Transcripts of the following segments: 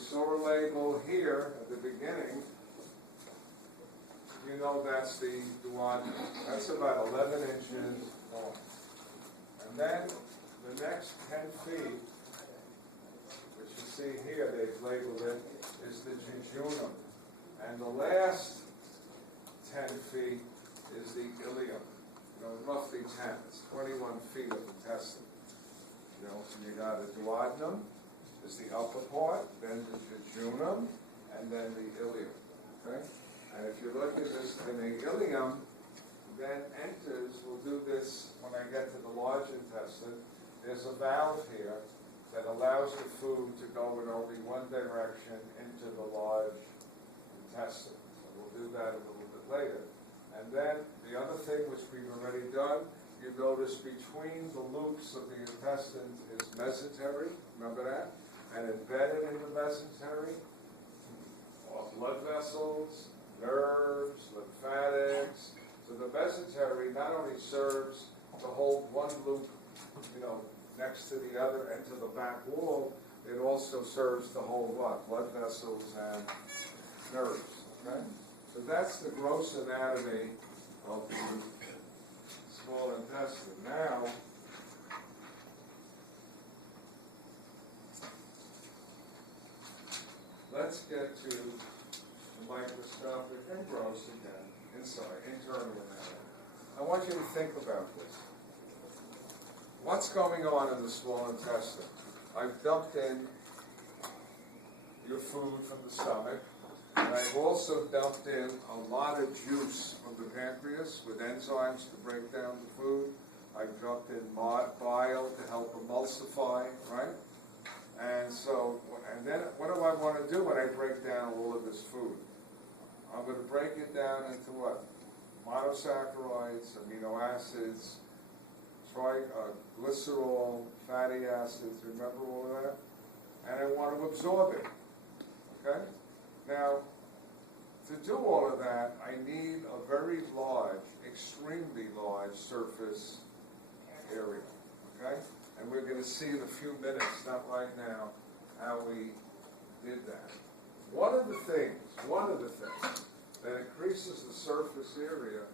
saw a label here at the beginning. You know that's the duodenum. That's about 11 inches long. And then the next 10 feet, which you see here, they've labeled it, is the jejunum. And the last 10 feet is the ileum. You know, roughly 10. It's 21 feet of intestine. You know, so you got the duodenum, is the upper part, then the jejunum, and then the ileum. Okay? And if you look at this, in the ileum, then enters, we'll do this when I get to the large intestine, there's a valve here that allows the food to go in only one direction into the large intestine. So we'll do that a little bit later. And then the other thing which we've already done, you notice between the loops of the intestines is mesentery, remember that? And embedded in the mesentery are blood vessels, nerves, lymphatics. So the mesentery not only serves to hold one loop, you know, next to the other and to the back wall, it also serves to hold what? Blood vessels and nerves. Okay? So that's the gross anatomy of the small intestine. Now, let's get to the microscopic and gross again, internal anatomy. I want you to think about this. What's going on in the small intestine? I've dumped in your food from the stomach, and I've also dumped in a lot of juice from the pancreas with enzymes to break down the food. I've dumped in bile to help emulsify, right? And so, and then what do I want to do when I break down all of this food? I'm going to break it down into what? Monosaccharides, amino acids, glycerol, fatty acids, remember all of that? And I want to absorb it, okay? Now, to do all of that, I need a very large, extremely large surface area, okay? And we're going to see in a few minutes, not right now, how we did that. One of the things that increases the surface area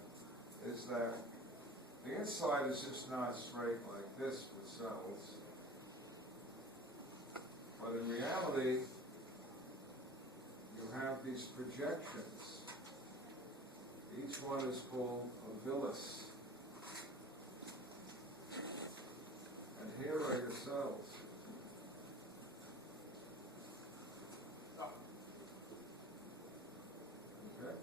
is that the inside is just not straight like this with cells. But in reality, you have these projections. Each one is called a villus. And here are your cells. Okay?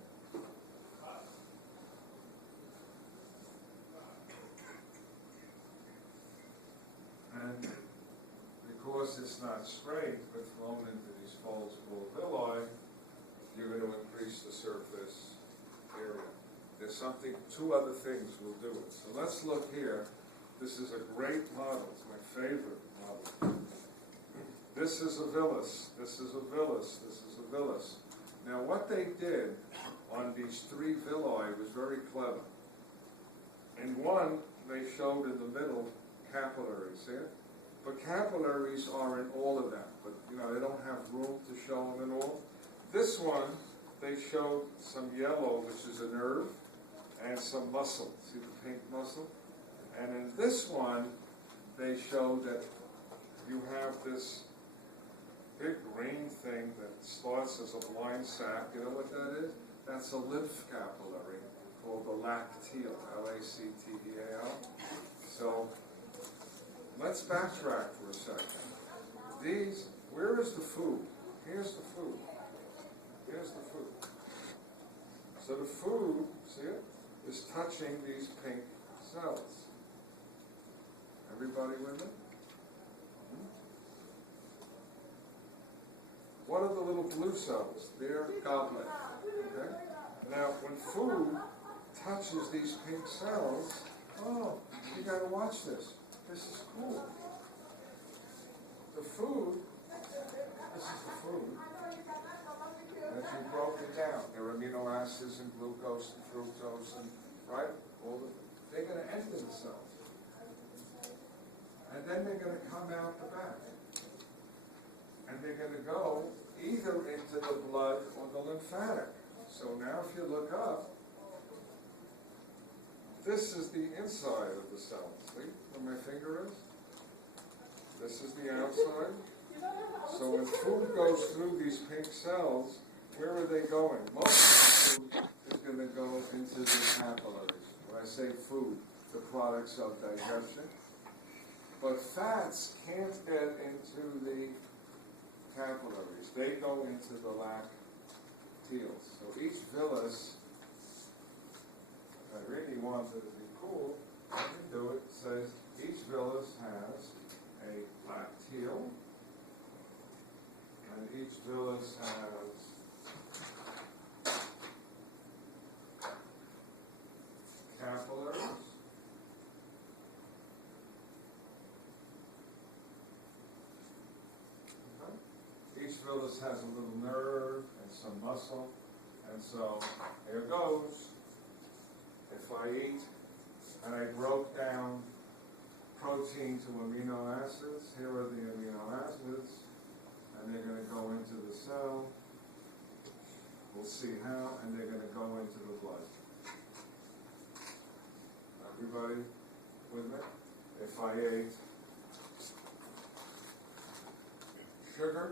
And because it's not straight, but thrown into these folds called villi, you're going to increase the surface area. There's two other things will do it. So let's look here. This is a great model. It's my favorite model. This is a villus. This is a villus. This is a villus. Now what they did on these three villi was very clever. In one, they showed in the middle capillaries here. But capillaries are in all of them. But, you know, they don't have room to show them in all. This one, they showed some yellow, which is a nerve, and some muscle. See the pink muscle? And in this one, they showed that you have this big green thing that starts as a blind sac. You know what that is? That's a lymph capillary called the lacteal, L-A-C-T-E-A-L. So let's backtrack for a second. Where is the food? Here's the food. Here's the food. So the food, see it, is touching these pink cells. Everybody with me? What are the little blue cells? They're goblet. Okay? Now, when food touches these pink cells, oh, you got to watch this. This is cool. The food, this is the food. And if you broke it down, there are amino acids and glucose and fructose and, right? They're going to enter the cells. And then they're going to come out the back. And they're going to go either into the blood or the lymphatic. So now if you look up, this is the inside of the cell. See where my finger is? This is the outside. So when food goes through these pink cells, where are they going? Most of the food is going to go into the capillaries. When I say food, the products of digestion. But fats can't get into the capillaries. They go into the lacteals. So each villus, if I really wanted to be cool, I can do it. It says each villus has a lacteal, and each villus has capillaries. Okay. Each villus has a little nerve and some muscle, and so here goes. If I eat and I broke down protein to amino acids, here are the amino acids, and they're going to go into the cell. We'll see how, and they're going to go into the blood. Everybody with me? If I ate sugar,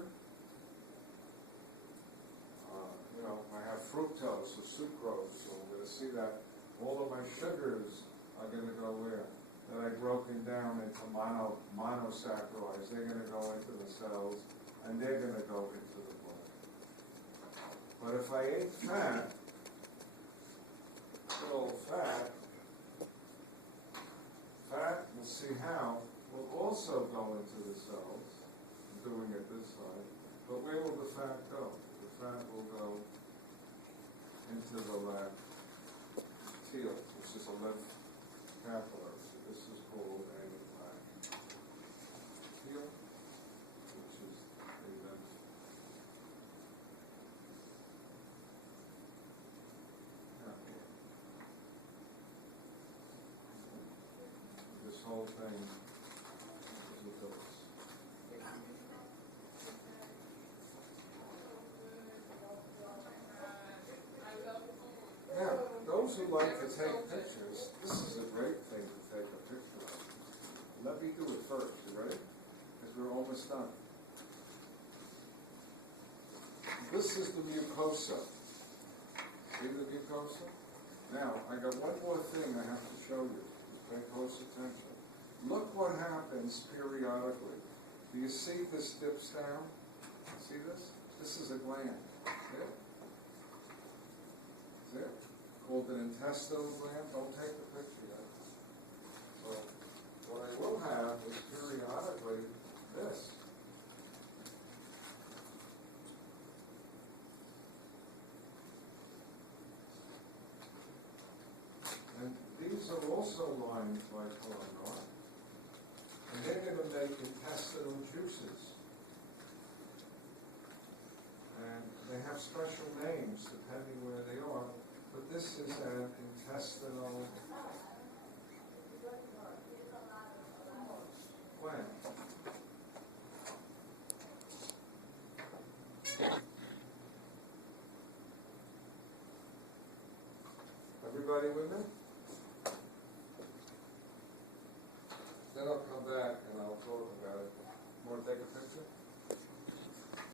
I have fructose or sucrose, so we're going to see that all of my sugars are going to go where? That I've broken down into monosaccharides. They're going to go into the cells, and they're going to go into the blood. But if I ate fat, good old fat, we'll see how, will also go into the cells. I'm doing it this side. But where will the fat go? The fat will go into the lacteal, which is a lymph capillary. So this is called a lacteal, which is a lymph. This whole thing is with those. Now, those who like to take pictures, this is a great thing to take a picture of. Let me do it first, you ready? Because we're almost done. This is the mucosa. See the mucosa? Now, I got one more thing I have to show you. Just pay close attention. Look what happens periodically. Do you see this dips down? See this? This is a gland. See it? See it? Called an intestinal gland. Don't take the picture yet. So, what I will have is periodically this. And these are also lined by columnar. And they're going to make intestinal juices. And they have special names depending where they are. But this is an intestinal gland. Everybody with me?